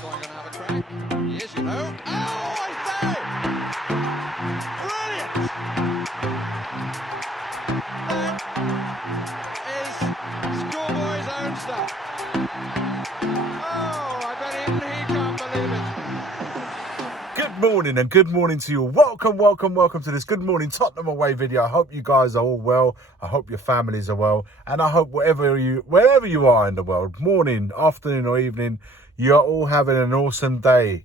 going to have a crack. He is, you know. Oh, I say! Brilliant! That is schoolboy's own stuff. Oh, I bet even he can't believe it. Good morning and good morning to you. Welcome to this Good Morning Tottenham away video. I hope you guys are all well. I hope your families are well. And I hope wherever you are in the world, morning, afternoon or evening, you're all having an awesome day.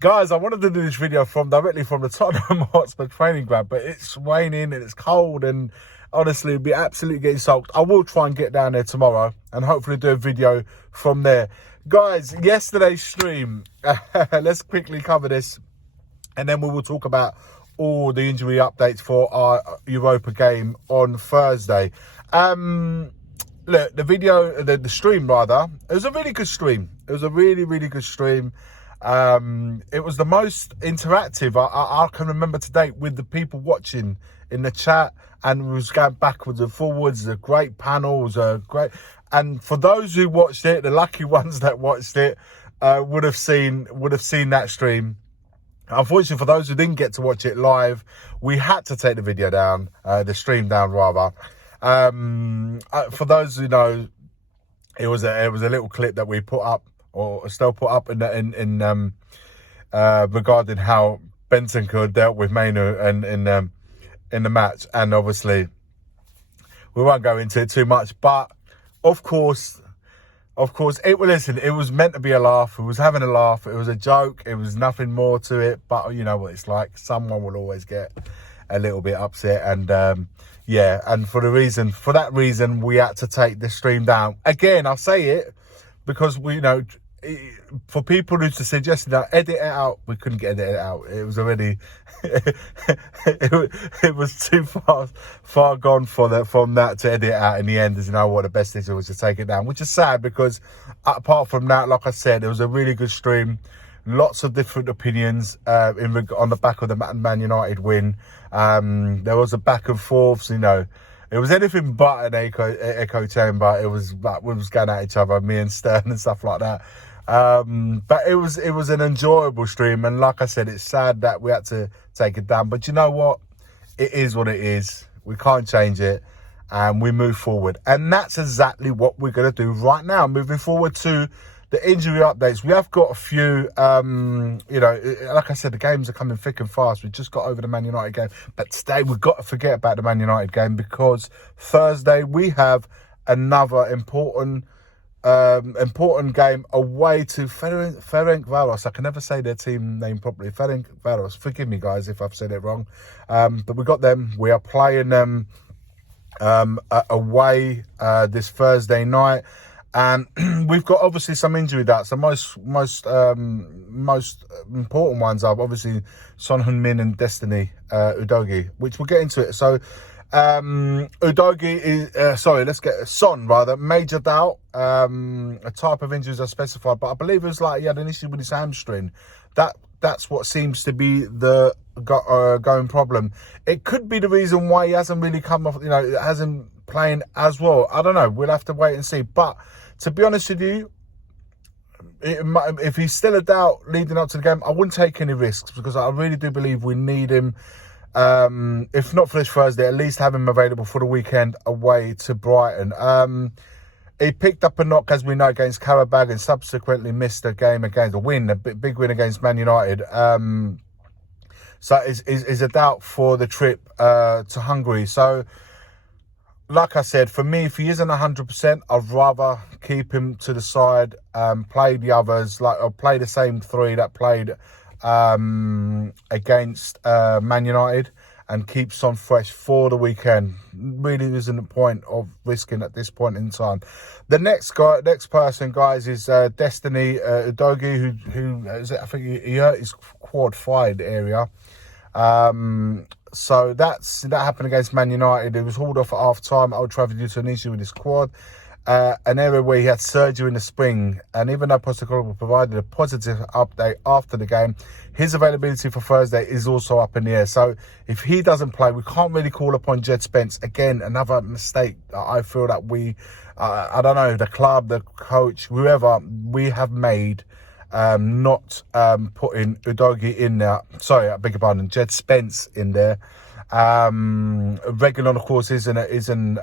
Guys, I wanted to do this video directly from the Tottenham Hotspur training ground, but it's raining and it's cold and honestly, it'd be absolutely getting soaked. I will try and get down there tomorrow and hopefully do a video from there. Guys, yesterday's stream, let's quickly cover this and then we will talk about all the injury updates for our Europa game on Thursday. Look, the stream rather, it was a really good stream. It was a really good stream. It was the most interactive I can remember to date with the people watching in the chat, and we was going backwards and forwards. The great panels, great. And for those who watched it, the lucky ones that watched it would have seen that stream. Unfortunately, for those who didn't get to watch it live, we had to take the video down, the stream down rather. For those who know, it was a little clip that we put up, or still put up in regarding how Bentancur dealt with Mainu and in the match, and obviously we won't go into it too much, but of course it was meant to be a laugh. It was having a laugh. It was a joke. It was nothing more to it, but you know what it's like. Someone will always get a little bit upset, and yeah, and for that reason we had to take the stream down again. I'll say it because for people who suggested that edit it out, we couldn't get it out. It was already it was too far gone from that to edit it out in the end. As you know what, the best thing was to take it down, which is sad because apart from that, like I said, it was a really good stream. Lots of different opinions on the back of the Man United win. There was a back and forths, it was anything but an echo chamber. It was like we was going at each other, me and Stern and stuff like that. But it was an enjoyable stream, and like I said, it's sad that we had to take it down. But you know what? It is what it is. We can't change it, and we move forward. And that's exactly what we're going to do right now. Moving forward to the injury updates, we have got a few. Like I said, the games are coming thick and fast. We just got over the Man United game, but today we've got to forget about the Man United game because Thursday we have another important game away to Ferencvaros. I can never say their team name properly. Ferencvaros. Forgive me, guys, if I've said it wrong. But we got them. We are playing them away this Thursday night. And we've got obviously some injury doubts. The most important ones are obviously Son Heung-min and Destiny Udogie, which we'll get into it. So Udogie is Son rather, major doubt. A type of injuries are specified, but I believe it was like he had an issue with his hamstring. That's what seems to be the going problem. It could be the reason why he hasn't really come off. It hasn't playing as well. I don't know. We'll have to wait and see. But to be honest with you, if he's still a doubt leading up to the game, I wouldn't take any risks because I really do believe we need him. If not for this Thursday, at least have him available for the weekend away to Brighton. He picked up a knock, as we know, against Karabag and subsequently missed a game against a big win against Man United. So is a doubt for the trip to Hungary. So, like I said, for me, if he isn't 100%, I'd rather keep him to the side, play the others, or play the same three that played against Man United, and keep Son fresh for the weekend. Really isn't a point of risking at this point in time. The next person, guys, is Destiny Udogie, who I think he hurt his quad thigh area. So that happened against Man United. It was hauled off at half time at Old Trafford due to an issue with his quad. An area where he had surgery in the spring, and even though Postecoglou provided a positive update after the game, his availability for Thursday is also up in the air. So if he doesn't play, we can't really call upon Jed Spence. Again, another mistake I feel that we, I don't know, the club, the coach, whoever, we have made not putting Udogie in there. Sorry, I beg your pardon, Jed Spence in there. Reguilon, of course, isn't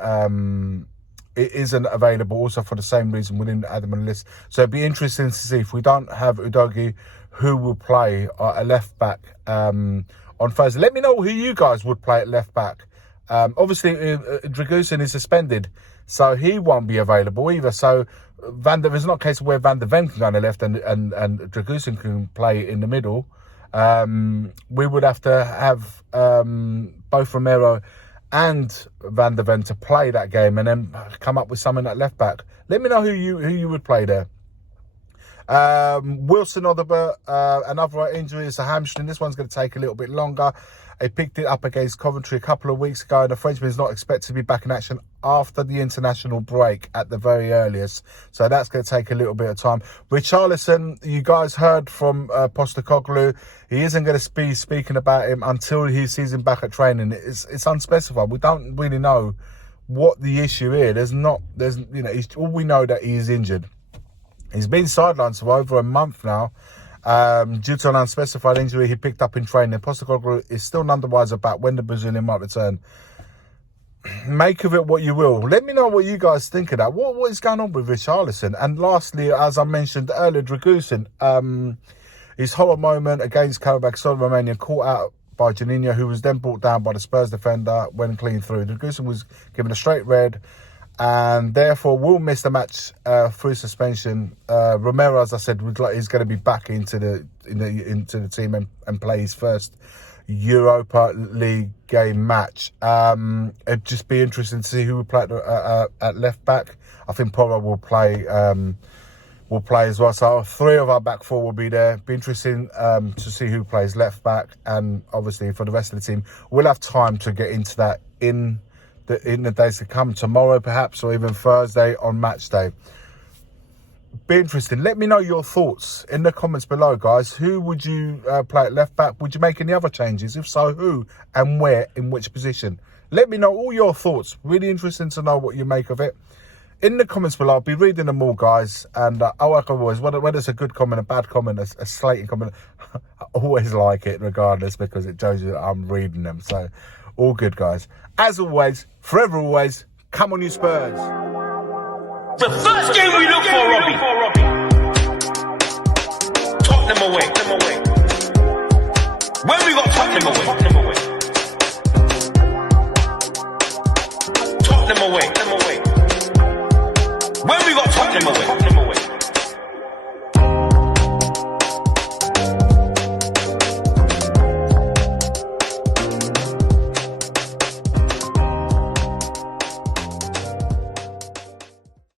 available also for the same reason we didn't add him on the list. So it'd be interesting to see if we don't have Udogie, who will play at left back on Thursday. Let me know who you guys would play at left back. Obviously, Dragusin is suspended, so he won't be available either. So there's not a case where Van der Ven can go on the left and Dragusin can play in the middle. We would have to have both Romero and Van der Ven to play that game and then come up with something at left back. Let me know who you would play there. Wilson Odobert, another injury, is a hamstring. This one's going to take a little bit longer. He picked it up against Coventry a couple of weeks ago, and the Frenchman is not expected to be back in action after the international break at the very earliest. So that's going to take a little bit of time. Richarlison, you guys heard from Postecoglou. He isn't going to be speaking about him until he sees him back at training. It's unspecified. We don't really know what the issue is. All we know that he is injured. He's been sidelined for over a month now due to an unspecified injury he picked up in training. Postecoglou is still none the wiser about when the Brazilian might return. Make of it what you will. Let me know what you guys think of that. What is going on with Richarlison? And lastly, as I mentioned earlier, Dragusin, his horror moment against Karabakh Romania, caught out by Juninho, who was then brought down by the Spurs defender when clean through. Dragusin was given a straight red, and therefore will miss the match through suspension. Romero, as I said, is going to be back into the team and play his first Europa League game match. It'd just be interesting to see who will play at left back. I think Porro will play as well. So 3 of our back 4 will be there. Be interesting to see who plays left back, and obviously for the rest of the team, we'll have time to get into that in the days to come, tomorrow perhaps, or even Thursday on match day. Be interesting. Let me know your thoughts in the comments below, guys. Who would you play at left back? Would you make any other changes? If so, who and where, in which position? Let me know all your thoughts. Really interesting to know what you make of it. In the comments below, I'll be reading them all, guys. And like always, whether it's a good comment, a bad comment, a slating comment, I always like it regardless, because it shows you that I'm reading them. So all good, guys. As always, forever always, come on you Spurs. The first game we look for, Robbie. Tottenham away. When we got Tottenham away.